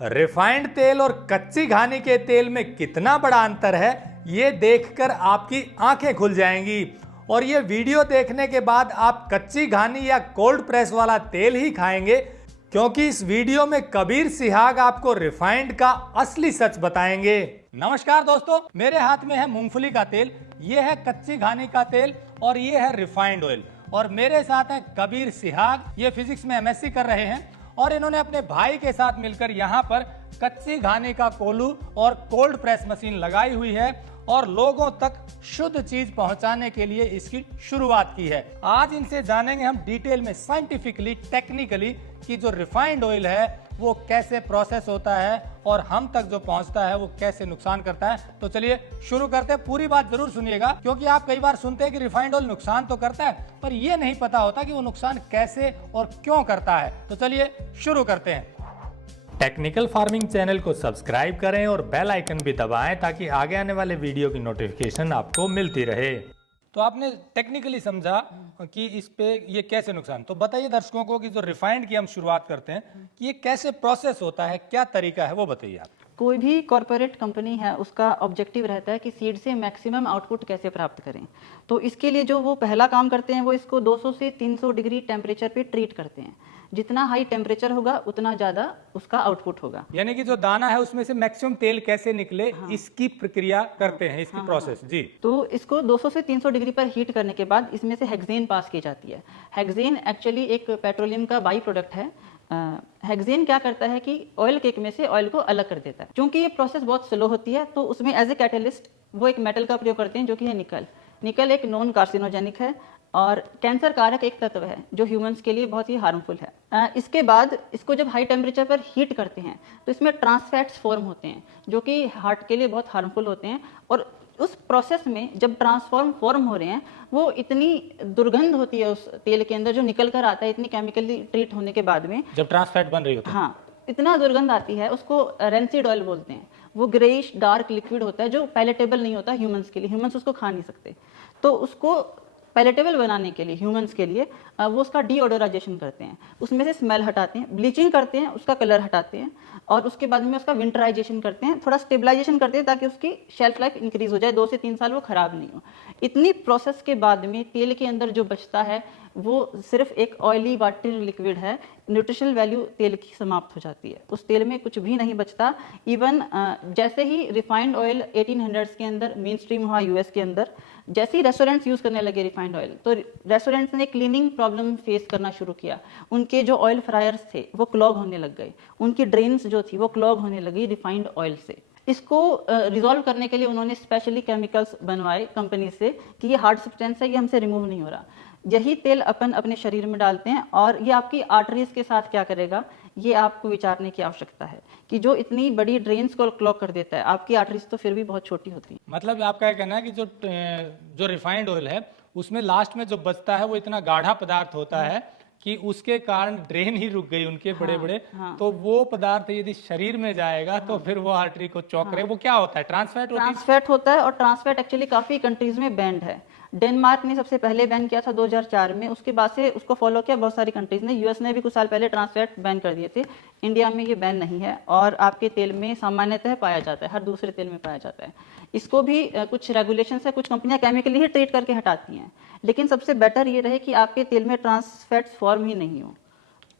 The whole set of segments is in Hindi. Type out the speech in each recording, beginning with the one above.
रिफाइंड तेल और कच्ची घानी के तेल में कितना बड़ा अंतर है, ये देखकर आपकी आंखें खुल जाएंगी। और ये वीडियो देखने के बाद आप कच्ची घानी या कोल्ड प्रेस वाला तेल ही खाएंगे, क्योंकि इस वीडियो में कबीर सिहाग आपको रिफाइंड का असली सच बताएंगे। नमस्कार दोस्तों, मेरे हाथ में है मूंगफली का तेल, ये है कच्ची घानी का तेल और ये है रिफाइंड ऑयल। और मेरे साथ है कबीर सिहाग, ये फिजिक्स में एमएससी कर रहे हैं और इन्होंने अपने भाई के साथ मिलकर यहाँ पर कच्ची घानी का कोल्हू और कोल्ड प्रेस मशीन लगाई हुई है और लोगों तक शुद्ध चीज पहुंचाने के लिए इसकी शुरुआत की है। आज इनसे जानेंगे हम डिटेल में, साइंटिफिकली, टेक्निकली, कि जो रिफाइंड ऑयल है वो कैसे प्रोसेस होता है और हम तक जो पहुंचता है वो कैसे नुकसान करता है। तो चलिए शुरू करते हैं। पूरी बात जरूर सुनिएगा, क्योंकि आप कई बार सुनते हैं कि रिफाइंड ऑयल नुकसान तो करता है, पर ये नहीं पता होता कि वो नुकसान कैसे और क्यों करता है। तो चलिए शुरू करते हैं। टेक्निकल फार्मिंग चैनल को सब्सक्राइब करें और बेल आइकन भी दबाएं ताकि आगे आने वाले वीडियो की नोटिफिकेशन आपको मिलती रहे। तो आपने टेक्निकली समझा कि इस पे ये कैसे नुकसान, तो बताइए दर्शकों को कि जो रिफाइंड की हम शुरुआत करते हैं कि ये कैसे प्रोसेस होता है, क्या तरीका है, वो बताइए आप। कोई भी कॉरपोरेट कंपनी है, उसका ऑब्जेक्टिव रहता है कि सीड से मैक्सिमम आउटपुट कैसे प्राप्त करें। तो इसके लिए जो वो पहला काम करते हैं वो इसको 200 से 300 डिग्री टेम्परेचर पे ट्रीट करते हैं। जितना हाई टेम्परेचर होगा उतना ज़्यादा उसका आउटपुट होगा। यानी कि जो दाना है उसमें से मैक्सिमम तेल कैसे निकले, इसकी प्रक्रिया करते हैं, इसकी प्रोसेस। जी। तो इसको 200 से 300 डिग्री पर हीट करने के बाद इसमें से हेक्सेन पास की जाती है। हेक्सेन एक्चुअली एक पेट्रोलियम का बाई प्रोडक्ट है। हेक्सेन क्या करता है कि ऑयल केक में से ऑयल को अलग कर देता है। क्योंकि ये प्रोसेस बहुत स्लो होती है तो उसमें एज ए कैटलिस्ट वो एक मेटल का प्रयोग करते हैं जो कि है निकल। निकल एक नॉन कार्सिनोजेनिक है और कैंसर कारक एक तत्व है जो ह्यूमंस के लिए बहुत ही हार्मफुल है। इसके बाद इसको जब हाई टेम्परेचर पर हीट करते हैं तो इसमें ट्रांसफैट्स फॉर्म होते हैं जो कि हार्ट के लिए बहुत हार्मफुल होते हैं। और उस प्रोसेस में जब फॉर्म हो रहे हैं वो इतनी दुर्गंध होती है उस तेल के अंदर जो निकल कर आता है, इतनी केमिकली ट्रीट होने के बाद में जब ट्रांसफैट बन रही होती है, हाँ, इतना दुर्गंध आती है, उसको रेंसिड ऑयल बोलते हैं। वो ग्रेइश डार्क लिक्विड होता है जो पैलेटेबल नहीं होता ह्यूमंस के लिए, ह्यूमंस उसको खा नहीं सकते। तो उसको पैलेटेबल बनाने के लिए ह्यूमंस के लिए वो उसका डीओडोराइजेशन करते हैं, उसमें से स्मेल हटाते हैं, ब्लीचिंग करते हैं, उसका कलर हटाते हैं और उसके बाद में उसका विंटराइजेशन करते हैं, थोड़ा स्टेबलाइजेशन करते हैं ताकि उसकी शेल्फ लाइफ इंक्रीज हो जाए, 2 से 3 साल वो खराब नहीं हो। इतनी प्रोसेस के बाद में तेल के अंदर जो बचता है वो सिर्फ एक ऑयली वाटर लिक्विड है। न्यूट्रिशनल वैल्यू तेल की समाप्त हो जाती है, उस तेल में कुछ भी नहीं बचता। इवन जैसे ही रिफाइंड ऑयल 1800s के अंदर मेन स्ट्रीम हुआ यूएस के अंदर, जैसे ही रेस्टोरेंट्स यूज़ करने लगे रिफाइंड ऑयल तो रेस्टोरेंट्स ने क्लीनिंग प्रॉब्लम फेस करना शुरू किया। उनके जो ऑयल फ्रायर्स थे वो क्लॉग होने लग गए, उनकी ड्रेन्स जो थी वो क्लॉग होने लगी रिफाइंड ऑयल से। इसको रिजॉल्व करने के लिए उन्होंने स्पेशली केमिकल्स बनवाए कंपनी से कि ये हार्ड सब्सटेंस है, ये हमसे रिमूव नहीं हो रहा। यही तेल अपन अपने शरीर में डालते हैं और ये आपकी आर्टरीज के साथ क्या करेगा, ये आपको विचारने की आवश्यकता है कि जो इतनी बड़ी ड्रेन्स को क्लॉग कर देता है, आपकी आर्टरीज तो फिर भी बहुत छोटी होती है। मतलब आपका ये कहना है कि जो रिफाइंड ऑयल है उसमें लास्ट में जो बचता है वो इतना गाढ़ा पदार्थ होता है कि उसके कारण ड्रेन ही रुक गई उनके बड़े बड़े। तो वो पदार्थ यदि शरीर में जाएगा तो फिर वो आर्टरी को चौक करे। वो क्या होता है? ट्रांसफैट होता है और ट्रांसफैट एक्चुअली काफी कंट्रीज में बैंड है। डेनमार्क ने सबसे पहले बैन किया था 2004 में, उसके बाद से उसको फॉलो किया बहुत सारी कंट्रीज ने। यूएस ने भी कुछ साल पहले ट्रांसफैट बैन कर दिए थे। इंडिया में ये बैन नहीं है और आपके तेल में सामान्यतः पाया जाता है, हर दूसरे तेल में पाया जाता है। इसको भी कुछ रेगुलेशंस है, कुछ कंपनियां केमिकली ही ट्रीट करके हटाती हैं, लेकिन सबसे बेटर ये रहे कि आपके तेल में ट्रांसफैट्स फॉर्म ही नहीं हो,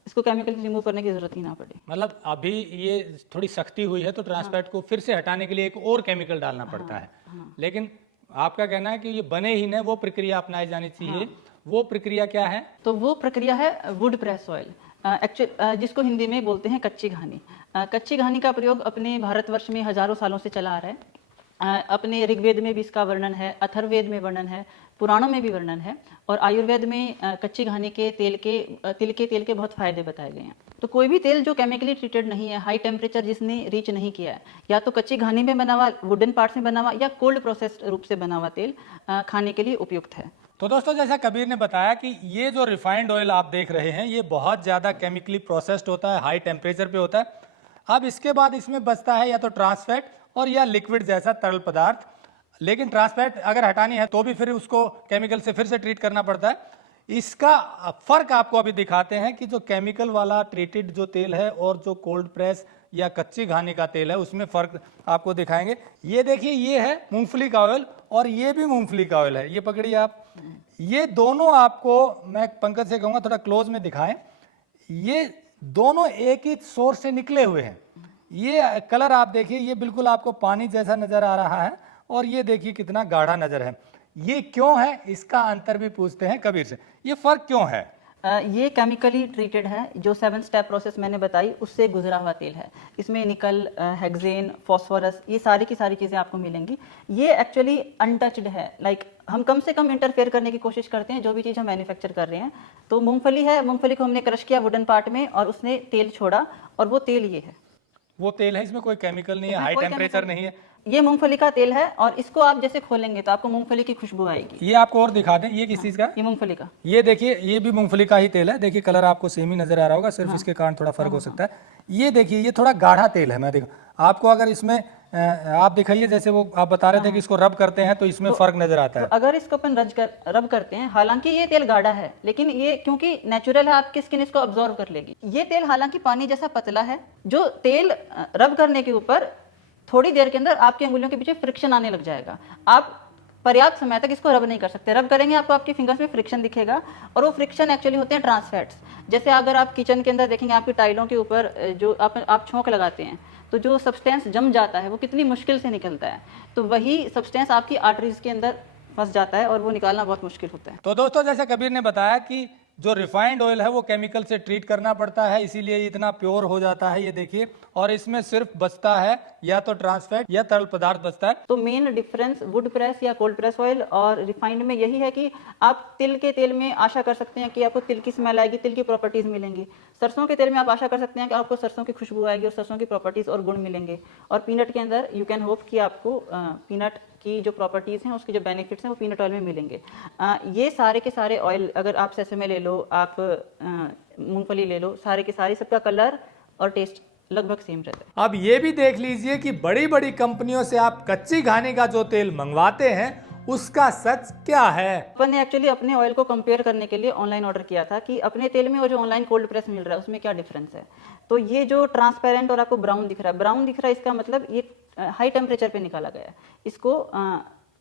इसको केमिकली रिमूव करने की जरूरत ही ना पड़े। मतलब अभी ये थोड़ी सख्ती हुई है तो ट्रांसफैट को फिर से हटाने के लिए एक और केमिकल डालना पड़ता है। लेकिन आपका कहना है कि ये बने ही नहीं, वो प्रक्रिया अपनाई जानी चाहिए। वो प्रक्रिया क्या है? तो वो प्रक्रिया है वुड प्रेस ऑयल, एक्चुअल जिसको हिंदी में बोलते हैं कच्ची घानी। कच्ची घानी का प्रयोग अपने भारतवर्ष में हजारों सालों से चला आ रहा है। अपने ऋग्वेद में भी इसका वर्णन है, अथर्ववेद में वर्णन है, पुराणों में भी वर्णन है और आयुर्वेद में कच्ची घानी के तिल के तेल के बहुत फायदे बताए गए हैं। तो कोई भी तेल जो केमिकली ट्रीटेड नहीं है, हाई टेम्परेचर जिसने रीच नहीं किया है, या तो कच्ची घानी में बना हुआ, वुडन पार्ट्स में बना हुआ या कोल्ड प्रोसेस्ड रूप से बना हुआ तेल खाने के लिए उपयुक्त है। तो दोस्तों, जैसा कबीर ने बताया कि ये जो रिफाइंड ऑयल आप देख रहे हैं ये बहुत ज़्यादा केमिकली प्रोसेस्ड होता है, हाई टेम्परेचर पे होता है। अब इसके बाद इसमें बचता है या तो ट्रांसफैट और या लिक्विड जैसा तरल पदार्थ। लेकिन ट्रांसफैट अगर हटानी है तो भी फिर उसको केमिकल से फिर से ट्रीट करना पड़ता है। इसका फर्क आपको अभी दिखाते हैं कि जो केमिकल वाला ट्रीटेड जो तेल है और जो कोल्ड प्रेस या कच्ची घानी का तेल है उसमें फ़र्क आपको दिखाएंगे। ये देखिए, ये है मूंगफली का ऑयल और ये भी मूंगफली का ऑयल है। ये पकड़िए आप, ये दोनों आपको मैं पंकज से कहूँगा थोड़ा क्लोज में दिखाएं। ये दोनों एक ही सोर्स से निकले हुए हैं। ये कलर आप देखिए, ये बिल्कुल आपको पानी जैसा नज़र आ रहा है और ये देखिए कितना गाढ़ा नज़र है। ये क्यों है, इसका अंतर भी पूछते हैं कबीर से, ये फ़र्क क्यों है? ये केमिकली ट्रीटेड है, जो 7 स्टेप प्रोसेस मैंने बताई उससे गुजरा हुआ तेल है। इसमें निकल, हेक्सेन, फॉस्फोरस, ये सारी की सारी चीज़ें आपको मिलेंगी। ये एक्चुअली अनटच्ड है, लाइक हम कम से कम इंटरफेयर करने की कोशिश करते हैं जो भी चीज़ हम मैन्युफैक्चर कर रहे हैं। तो मूंगफली है, मूंगफली को हमने क्रश किया वुडन पार्ट में और उसने तेल छोड़ा और वो तेल ये है। वो तेल है, इसमें कोई केमिकल नहीं है, हाई टेम्परेचर नहीं है। ये मूंगफली का तेल है और इसको आप जैसे खोलेंगे तो आपको मूंगफली की खुशबू आएगी। ये आपको और दिखा दें, ये किस चीज़ का? ये मूंगफली का। ये देखिए, ये भी मूंगफली का ही तेल है। देखिए कलर आपको सेम ही नजर आ रहा होगा, सिर्फ इसके कारण थोड़ा फर्क हो सकता है। ये देखिए, ये थोड़ा गाढ़ा तेल है। मैं देखो आपको, अगर इसमें आप दिखाइए, जैसे वो आप बता रहे थे कि इसको रब करते हैं तो इसमें फर्क नजर आता है। तो अगर इसको अपन रब करते हैं, हालांकि ये तेल गाढ़ा है लेकिन ये क्योंकि नेचुरल है, आपकी स्किन इसको अब्जॉर्व कर लेगी। ये तेल हालांकि पानी जैसा पतला है, जो तेल रब करने के ऊपर थोड़ी देर के अंदर आपकी अंगुलियों के पीछे फ्रिक्शन आने लग जाएगा। आप पर्याप्त समय तक इसको रब नहीं कर सकते। रब करेंगे आपको आपकी फिंगर्स में फ्रिक्शन दिखेगा और वो फ्रिक्शन एक्चुअली होते हैं ट्रांस फैट्स। जैसे अगर आप किचन के अंदर देखेंगे, आपकी टाइलों के ऊपर जो आप छोंक लगाते हैं तो जो सब्सटेंस जम जाता है वो कितनी मुश्किल से निकलता है, तो वही सब्सटेंस आपकी आर्टरीज के अंदर फंस जाता है और वो निकालना बहुत मुश्किल होता है। तो दोस्तों, जैसे कबीर ने बताया कि जो रिफाइंड ऑयल है वो केमिकल से ट्रीट करना पड़ता है, इसीलिए ये इतना प्योर हो जाता है। ये देखिए, और इसमें सिर्फ बचता है या तो ट्रांसफैट या तरल पदार्थ बचता है। तो मेन डिफरेंस वुड प्रेस या कोल्ड प्रेस ऑयल और रिफाइंड में यही है कि आप तिल के तेल में आशा कर सकते हैं कि आपको तिल की स्मेल आएगी, तिल की प्रॉपर्टीज मिलेंगी। सरसों के तेल में आप आशा कर सकते हैं कि आपको सरसों की खुशबू आएगी और सरसों की प्रॉपर्टीज और गुण मिलेंगे। और पीनट के अंदर यू कैन होप कि आपको पीनट की जो प्रॉपर्टीज़ हैं, उसके जो बेनिफिट्स हैं वो पीनट ऑयल में मिलेंगे। ये सारे के सारे ऑयल, अगर आप सेसमे ले लो, आप मूंगफली ले लो, सारे के सारे सबका कलर और टेस्ट लगभग सेम रहता है। अब ये भी देख लीजिए कि बड़ी बड़ी कंपनियों से आप कच्ची घानी का जो तेल मंगवाते हैं उसका सच क्या है। अपन ने एक्चुअली अपने ऑयल को कंपेयर करने के लिए ऑनलाइन ऑर्डर किया था कि अपने तेल में और जो ऑनलाइन कोल्ड प्रेस मिल रहा है उसमें क्या डिफरेंस है। तो ये जो ट्रांसपेरेंट और आपको ब्राउन दिख रहा है, इसका मतलब ये हाई टेम्परेचर पे निकाला गया है। इसको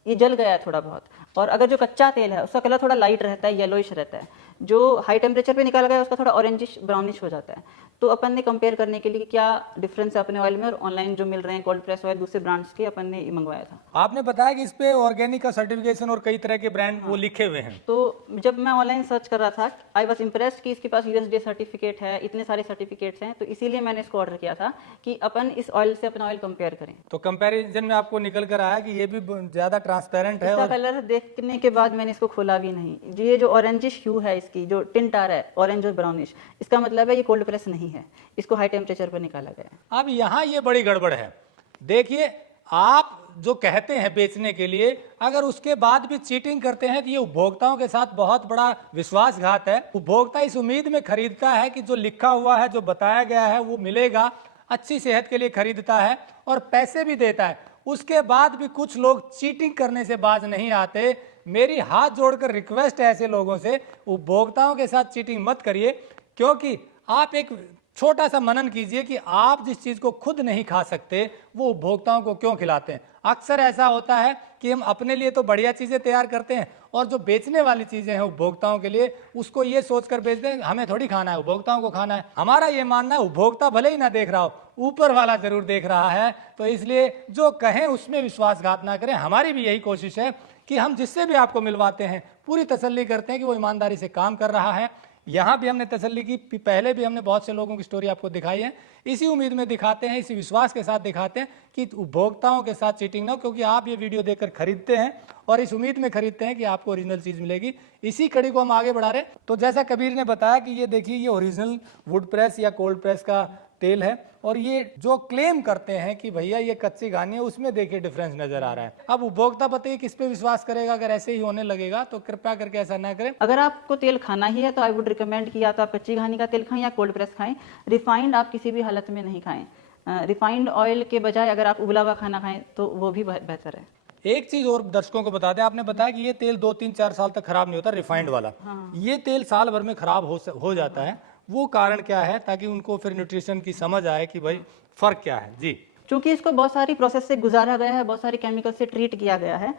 ये जल गया है थोड़ा बहुत। और अगर जो कच्चा तेल है उसका कलर थोड़ा लाइट रहता है, येलोइश रहता है। जो हाई टेम्परेचर पे निकाला गया है उसका थोड़ा ऑरेंजिश ब्राउनिश हो जाता है। तो अपन ने कंपेयर करने के लिए क्या डिफरेंस है अपने ऑयल में और ऑनलाइन जो मिल रहे हैं कोल्ड प्रेस ऑयल दूसरे ब्रांड्स के, अपन ने मंगवाया था। आपने बताया कि इस पे ऑर्गेनिक का सर्टिफिकेशन और कई तरह के ब्रांड वो लिखे हुए हैं। तो जब मैं ऑनलाइन सर्च कर रहा था, आई वॉज इम्प्रेस्ड कि इसके पास USDA सर्टिफिकेट है, इतने सारे सर्टिफिकेट्स हैं, तो इसीलिए मैंने इसको ऑर्डर किया था कि अपन इस ऑयल से अपना ऑयल कंपेयर करें। तो कंपैरिजन में आपको निकल कर आया कि ये भी ज्यादा ट्रांसपेरेंट है। इसका कलर देखने के बाद मैंने इसको खोला भी नहीं। ये जो ऑरेंजिश ह्यू है, इसकी जो टिंट आ रहा है ऑरेंज और ब्राउनिश, इसका मतलब है ये कोल्ड प्रेस नहीं है, इसको हाई टेम्परेचर पर निकाला गया है। अब यहाँ ये बड़ी गड़बड़ है। देखिए, आप जो कहते हैं बेचने के लिए, अगर उसके बाद भी चीटिंग करते हैं तो ये उपभोक्ताओं के साथ बहुत बड़ा विश्वासघात है। उपभोक्ता इस उम्मीद में खरीदता है कि जो लिखा हुआ है, जो बताया गया है वो मिलेगा, अच्छी सेहत के लिए खरीदता है और पैसे भी देता है। उसके बाद भी कुछ लोग चीटिंग करने से बाज नहीं आते। मेरी हाथ जोड़कर रिक्वेस्ट है ऐसे लोगों से, उपभोक्ताओं के साथ चीटिंग मत करिए, क्योंकि आप एक छोटा सा मनन कीजिए कि आप जिस चीज़ को खुद नहीं खा सकते वो उपभोक्ताओं को क्यों खिलाते हैं। अक्सर ऐसा होता है कि हम अपने लिए तो बढ़िया चीज़ें तैयार करते हैं और जो बेचने वाली चीज़ें हैं उपभोक्ताओं के लिए, उसको ये सोचकर बेचते हैं हमें थोड़ी खाना है, उपभोक्ताओं को खाना है। हमारा ये मानना है उपभोक्ता भले ही ना देख रहा हो, ऊपर वाला जरूर देख रहा है। तो इसलिए जो कहें उसमें विश्वासघात ना करें। हमारी भी यही कोशिश है कि हम जिससे भी आपको मिलवाते हैं पूरी तसल्ली करते हैं कि वो ईमानदारी से काम कर रहा है। यहाँ भी हमने तसल्ली की, पहले भी हमने बहुत से लोगों की स्टोरी आपको दिखाई है। इसी उम्मीद में दिखाते हैं, इसी विश्वास के साथ दिखाते हैं कि उपभोक्ताओं के साथ चीटिंग ना हो, क्योंकि आप ये वीडियो देखकर खरीदते हैं और इस उम्मीद में खरीदते हैं कि आपको ओरिजिनल चीज़ मिलेगी। इसी कड़ी को हम आगे बढ़ा रहे हैं। तो जैसा कबीर ने बताया कि ये देखिए, ये ओरिजिनल वुड प्रेस या कोल्ड प्रेस का तेल है और ये जो क्लेम करते हैं कि भैया ये कच्ची घानी है, उसमें देखिए डिफरेंस नजर आ रहा है। अब उपभोक्ता बताइए किस पे विश्वास करेगा। अगर ऐसे ही होने लगेगा तो कृपया करके ऐसा ना करें। अगर आपको तेल खाना ही है तो आई वुड रिकमेंड कि या तो आप कच्ची घानी का तेल खाएं या कोल्ड प्रेस खाएं। रिफाइंड आप किसी भी हालत में नहीं खाएं। रिफाइंड ऑयल के बजाय अगर आप उबला हुआ खाना खाएं तो वो भी बेहतर है। एक चीज और दर्शकों को बता दें, आपने बताया कि ये तेल 2-3-4 साल तक खराब नहीं होता, रिफाइंड वाला। ये तेल साल भर में खराब हो जाता है। वो कारण क्या है, ताकि उनको फिर न्यूट्रिशन की समझ आए कि भाई फर्क क्या है जी? चूंकि इसको बहुत सारी प्रोसेस से गुजारा गया है, बहुत सारी केमिकल से ट्रीट किया गया है,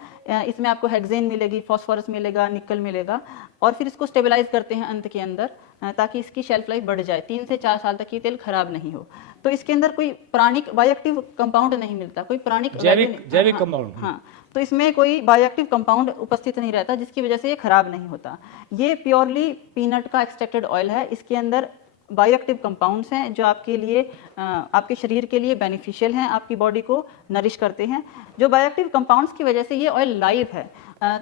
इसमें आपको हेक्सेन मिलेगी, फास्फोरस मिलेगा, निकल मिलेगा, और फिर इसको स्टेबलाइज करते हैं अंत के अंदर ताकि इसकी शेल्फ लाइफ बढ़ जाए, 3 से 4 साल तक ये तेल खराब नहीं हो। तो इसके अंदर कोई प्राणिक बायोएक्टिव कंपाउंड नहीं मिलता, कोई प्राणिक जैविक कंपाउंड। हाँ, तो इसमें कोई बायोएक्टिव कंपाउंड उपस्थित नहीं रहता जिसकी वजह से ये खराब नहीं होता। ये प्योरली पीनट का एक्सट्रैक्टेड ऑयल है। इसके अंदर बायोएक्टिव कंपाउंड्स हैं जो आपके लिए आपके शरीर के लिए बेनिफिशियल हैं, आपकी बॉडी को नरिश करते हैं। जो बायोएक्टिव कंपाउंड्स की वजह से ये ऑयल लाइव है।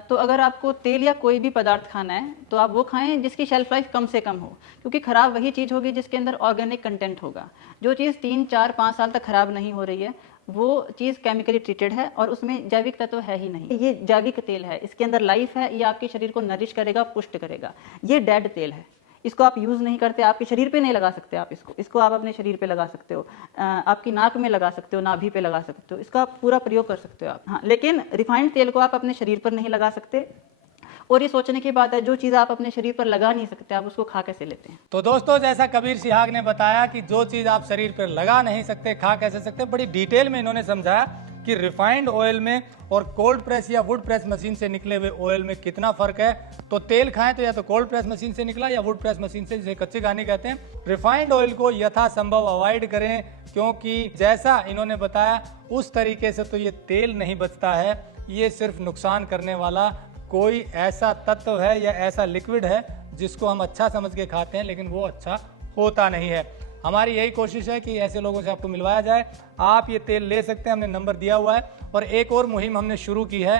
तो अगर आपको तेल या कोई भी पदार्थ खाना है तो आप वो खाएं जिसकी शेल्फ लाइफ कम से कम हो, क्योंकि खराब वही चीज़ होगी जिसके अंदर ऑर्गेनिक कंटेंट होगा। जो चीज़ 3, 4, 5 साल तक खराब नहीं हो रही है वो चीज़ केमिकली ट्रीटेड है और उसमें जैविक तत्व है ही नहीं। ये जैविक तेल है, इसके अंदर लाइफ है, ये आपके शरीर को नरिश करेगा, पुष्ट करेगा। ये डेड तेल है, इसको आप यूज़ नहीं करते, आपके शरीर पे नहीं लगा सकते आप इसको आप अपने शरीर पे लगा सकते हो, आपकी नाक में लगा सकते हो, नाभि पे लगा सकते हो, इसका आप पूरा प्रयोग कर सकते हो आप। हाँ, लेकिन रिफाइंड तेल को आप अपने शरीर पर नहीं लगा सकते। और ये सोचने की बात है, जो चीज़ आप अपने शरीर पर लगा नहीं सकते आप उसको खा कैसे लेते हैं? तो दोस्तों, जैसा कबीर सिहाग ने बताया कि जो चीज़ आप शरीर पर लगा नहीं सकते खा कैसे सकते, बड़ी डिटेल में इन्होंने समझाया कि रिफाइंड ऑयल में और कोल्ड प्रेस या वुड प्रेस मशीन से निकले हुए ऑयल में कितना फर्क है। तो तेल खाएं तो या तो कोल्ड प्रेस मशीन से निकला या वुड प्रेस मशीन से, जिसे कच्ची घानी कहते हैं। रिफाइंड ऑयल को यथासंभव अवॉइड करें, क्योंकि जैसा इन्होंने बताया उस तरीके से तो ये तेल नहीं बचता है। ये सिर्फ नुकसान करने वाला कोई ऐसा तत्व है या ऐसा लिक्विड है जिसको हम अच्छा समझ के खाते हैं, लेकिन वो अच्छा होता नहीं है। हमारी यही कोशिश है कि ऐसे लोगों से आपको मिलवाया जाए। आप ये तेल ले सकते हैं, हमने नंबर दिया हुआ है। और एक और मुहिम हमने शुरू की है,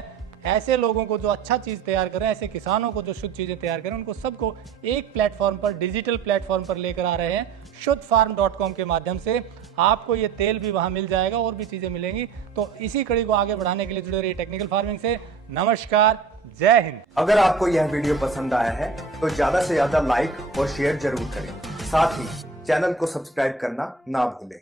ऐसे लोगों को जो अच्छा चीज़ तैयार करें, ऐसे किसानों को जो शुद्ध चीज़ें तैयार करें, उनको सबको एक प्लेटफॉर्म पर, डिजिटल प्लेटफॉर्म पर लेकर आ रहे हैं। शुद्धफार्म.com के माध्यम से आपको ये तेल भी वहाँ मिल जाएगा और भी चीज़ें मिलेंगी। तो इसी कड़ी को आगे बढ़ाने के लिए जुड़े रहिए टेक्निकल फार्मिंग से। नमस्कार, जय हिंद। अगर आपको यह वीडियो पसंद आया है तो ज्यादा से ज्यादा लाइक और शेयर जरूर करें। साथ ही चैनल को सब्सक्राइब करना ना भूलें।